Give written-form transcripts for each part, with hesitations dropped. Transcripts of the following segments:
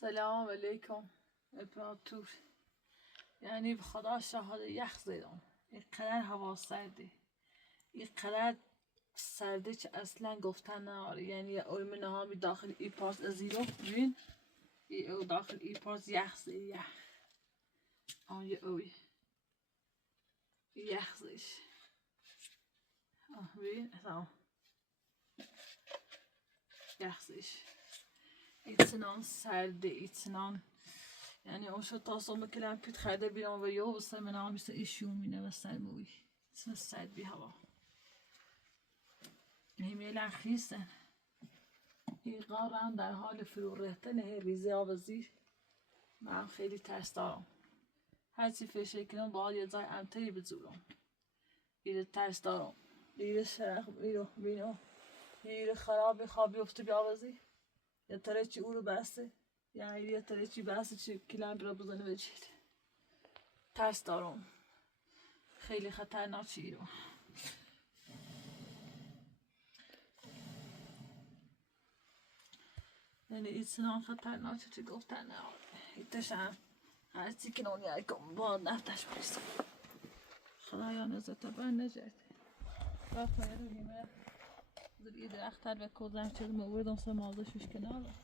سلام علیکم امپراتور. یعنی به خدا شاهد یخ زدم. اینقدر هوا سرده، اینقدر سرده که اصلا گفتن نداره. یعنی علم نهامی داخل ای پارس ازیرو ببین او داخل ای پارس یخ زد. یخ آن یه اوی یخ زش ببین اصلا یخ زش ایتنان سرده ایتنان. یعنی اون شد تاسم بکلم پیت خرده بیرون و یهو بسته من هم مثل ایشون مینه بسته موی مثل سرد بی هوا نیمیلن خیستن این قارم در حال فرو رفتن ریزه آب زیر. من خیلی ترس دارم هرچی فکر کنم باید یه جای امتری بزورم. ایره ترس دارم ایره شرخ ایره بینو ایره خرابی خوابی افته بی آوازی یه تره چی او رو بسته یعنی یه تره چی بسته چی کلم برا بزنه بچید. ترس دارم خیلی خطرناک ایرو. یعنی ایتنان خطرناکه چی گفتن نه ایتشم هرچی که نونی کن با نفتش بریستم خدایا نزده بر نجد رفت ما یه رو نیمه در یه درختر و کدرم چه ما آوردم سر مازشش کنار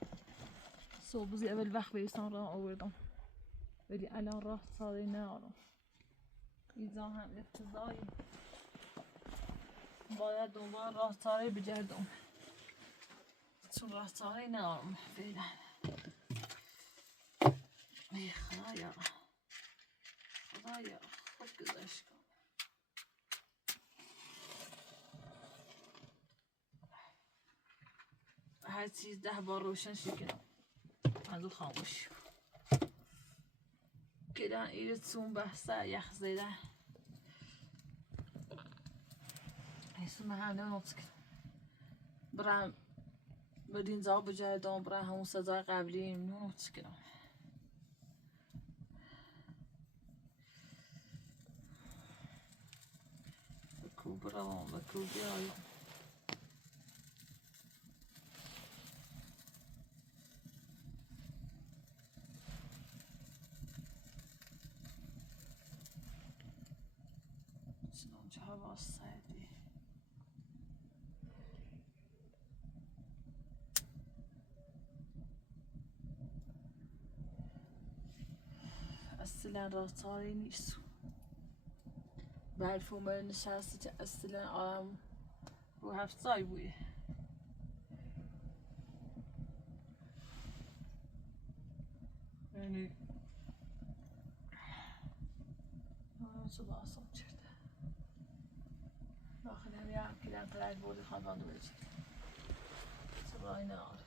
صبحی اول وقت بیستان راه آوردم ولی الان راه ساده نارم. ایزا هم افتضایی باید دنبال راه ساده بگردم چون راه ساده نارم فعلا. ای خدایا خدایا خوش گذشت کن. هر چیز 10 بار روشن شکنم از او خاموش کدن ایرد سون بحثه یخ زده ایسون من هم نمونت کنم برم بدین زا بجردم برم همون سزای قبلی نمونت کنم بکو برام بکو بیایم چنان چه هوا سردی اصلا راستاری نیست برف اومد نشسته که اصلا آدم رو 7 سای بوده یعنی چه باسم کرده داخل هم کلم ترک بودی خواهد بچید چه بایی نار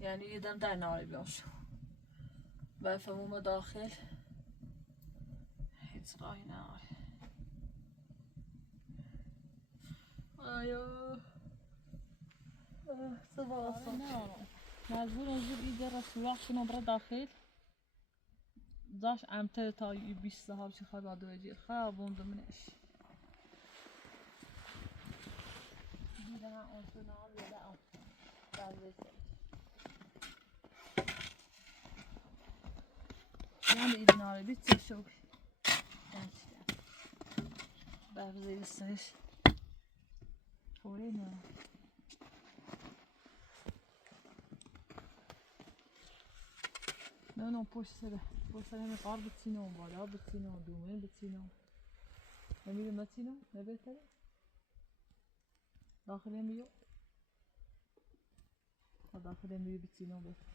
یعنی یه دم در نهاری بیام شو و فهموم داخل هیچ راهی نهاری آیا سبا اصلا مجبورم زود ایده را سوراخ کنم برای داخل داش امتر تا 20 صاحب چی خواهد باید بجیر خوابونده منش دیده هم اونسونه هم یده هم برده یعنی ایده ناره بیت چه شو برده یستنش طوری نه نه پشت سر همه قار بچینم بالا بچینم دومه بچینم نمیدونم نچینم نبهتره داخل هم بیو داخل هم بیو بچینم بهتر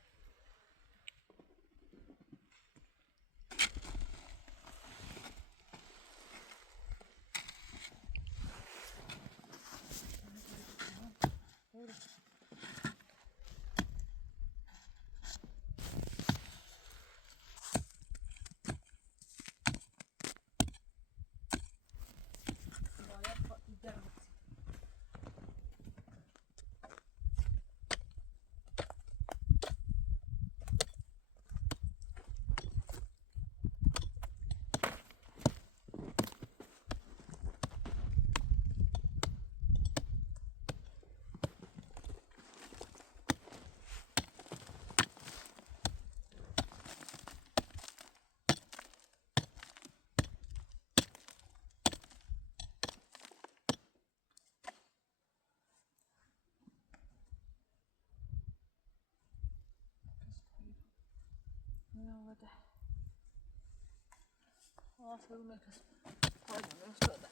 افتاده آسمون کس پایان افتاده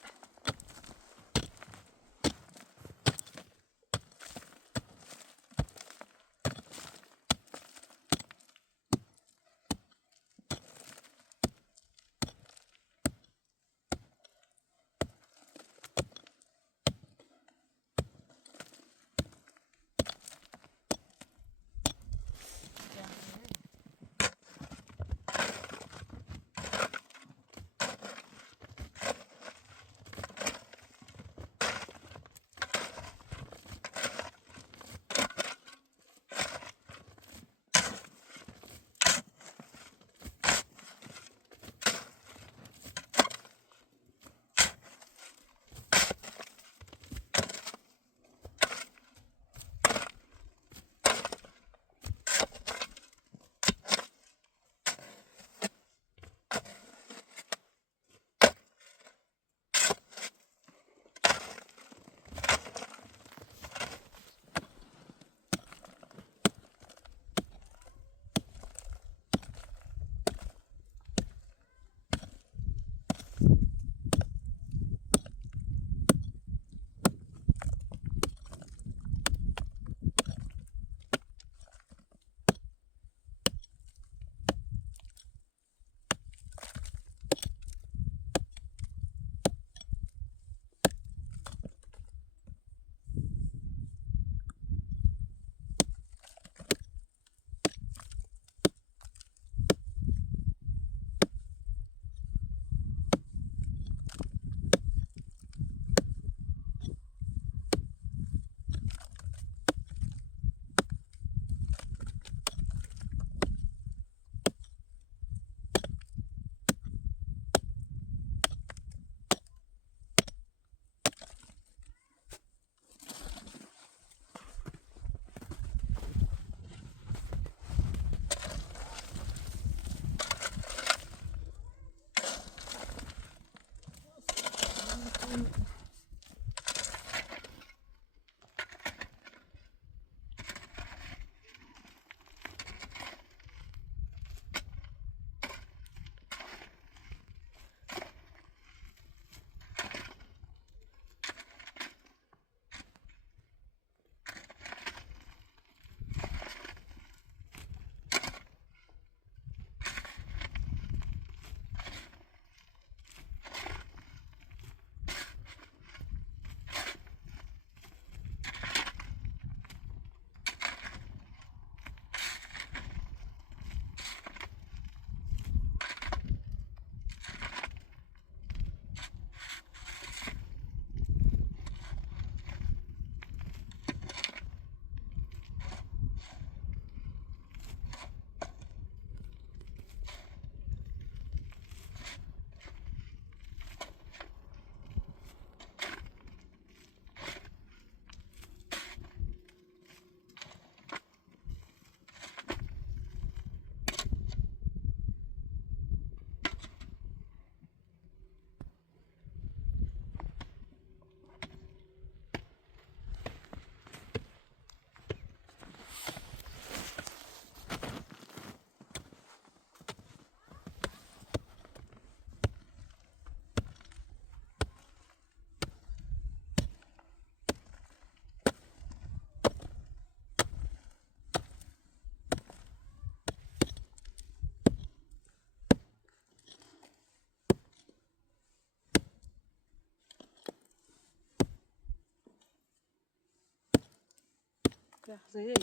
لحظه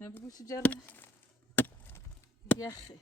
نبغى شجرة يا أخي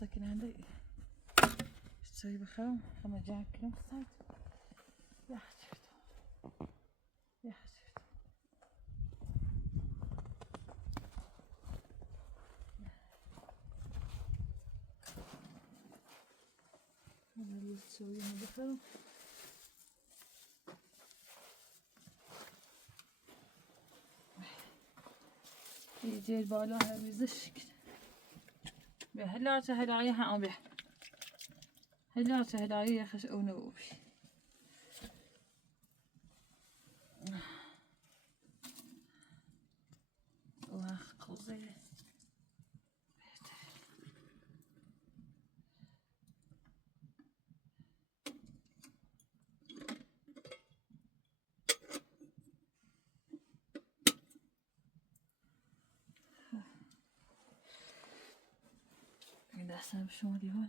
کننده چیزایی بخرم همه جمع کنم ساعت یه چیزایی هم بخرم یه جیل بالا همیزش کنه به هلات هلایی هم به هلات هلایی يخش أونوبي واخ قوزي إذا أحسن بشو دي هون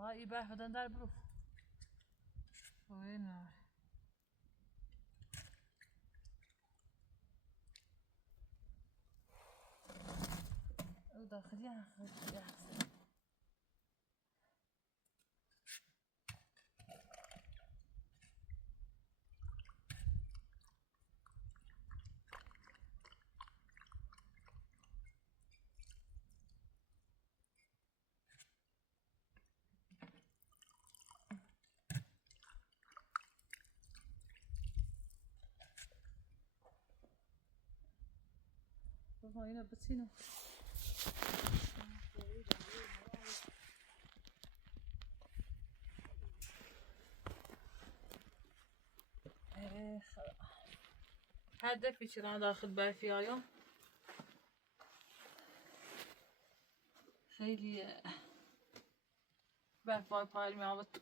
وهاي باه بدن دار بروف وين داخليها خارجيها هنا بسينو هدفي شنو داخل بافيايا خیلی بفای پایل می آورد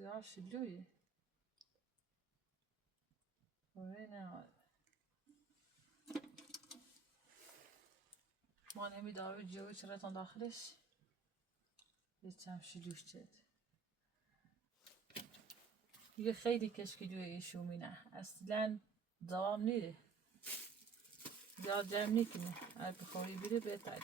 زیاد شلویه وين ما نمیداره جوی چرا داخلش یه چم شلوش شد یه خیلی کشکیلوی ایشو مینه اصلا دوام نیره زیاد جمع نیکنه اگه بخوری بیره بهتر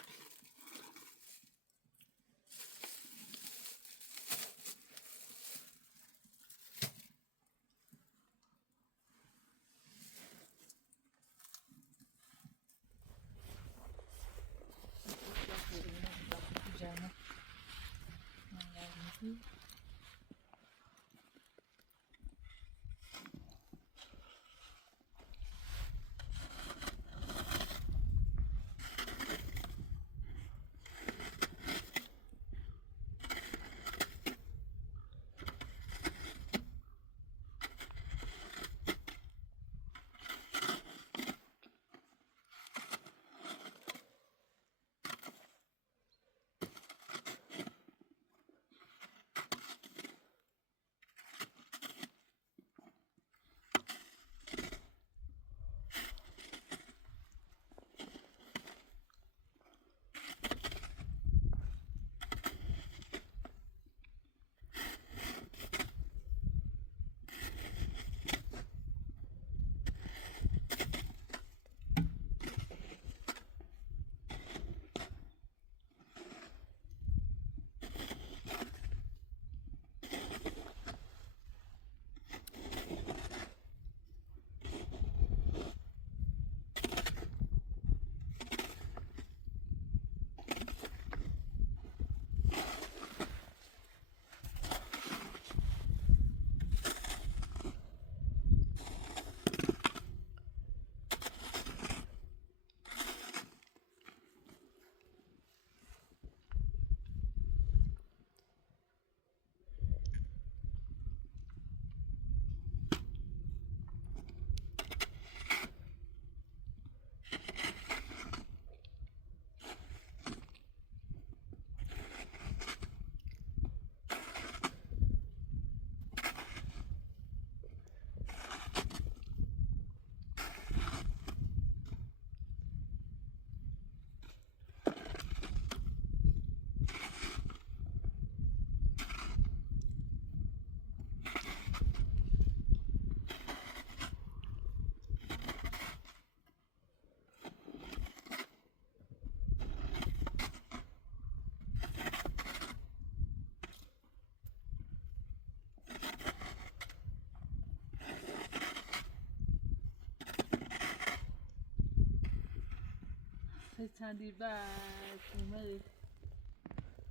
چندی بعد اومد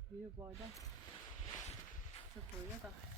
بیا بالا سپویه داره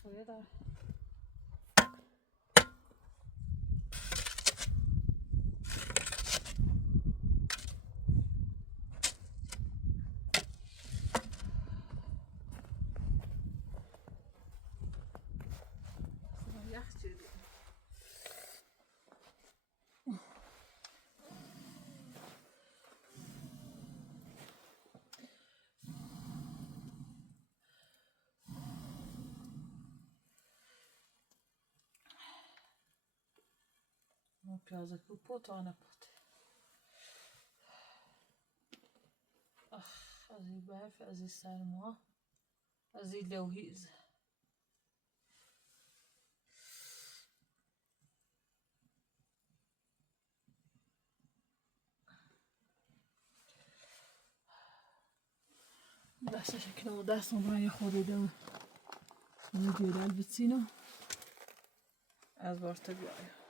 سپویه داره یخ چیدی پیازه کو پوتانه پوت از این برف از این سرما از این لوحیز دستش کنه دستم رای خوده دو جلال بچینو از بارتا بیایم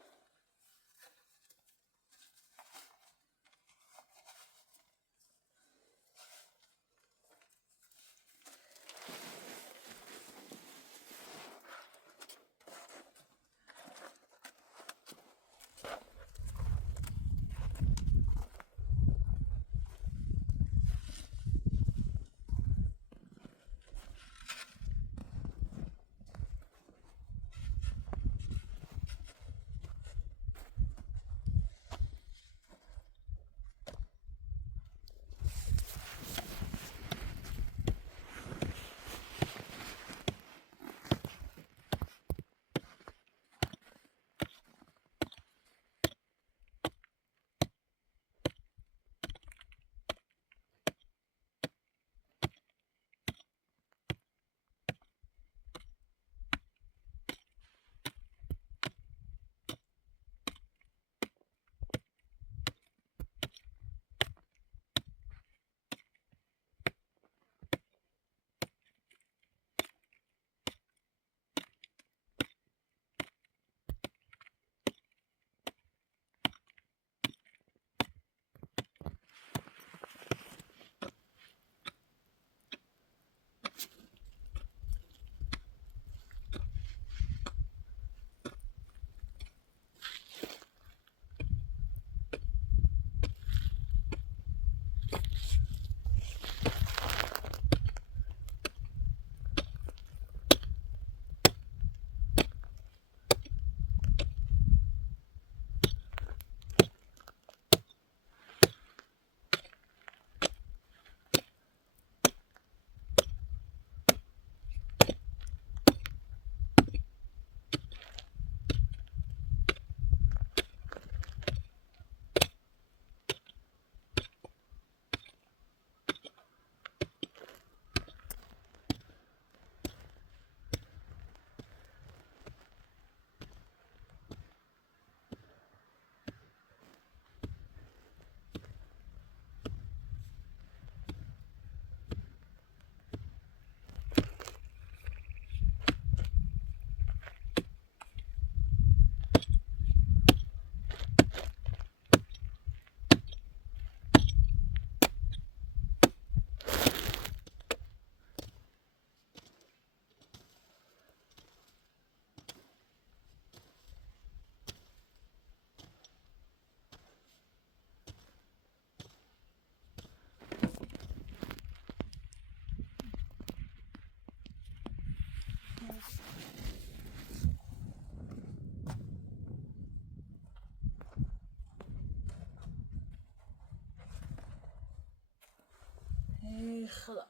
خدا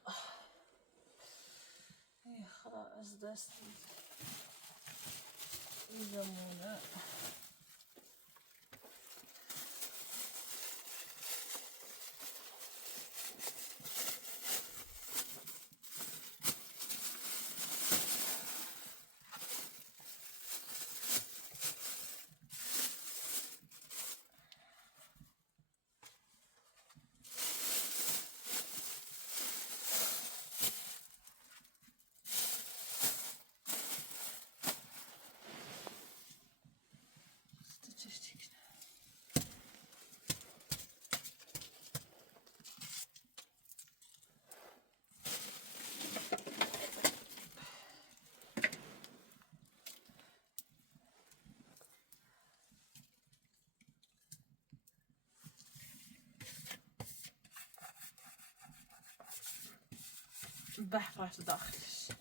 ای خدا از دست این زمونه بحفظ داخلش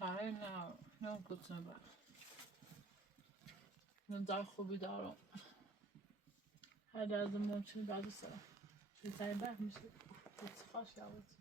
سعی نه کتنه بر من در خوبی دارم هر درد ممکن بعد سرم بهترین بر میشه خوش یابد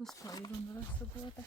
بس payırın arası bu arada.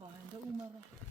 Bahane umarım.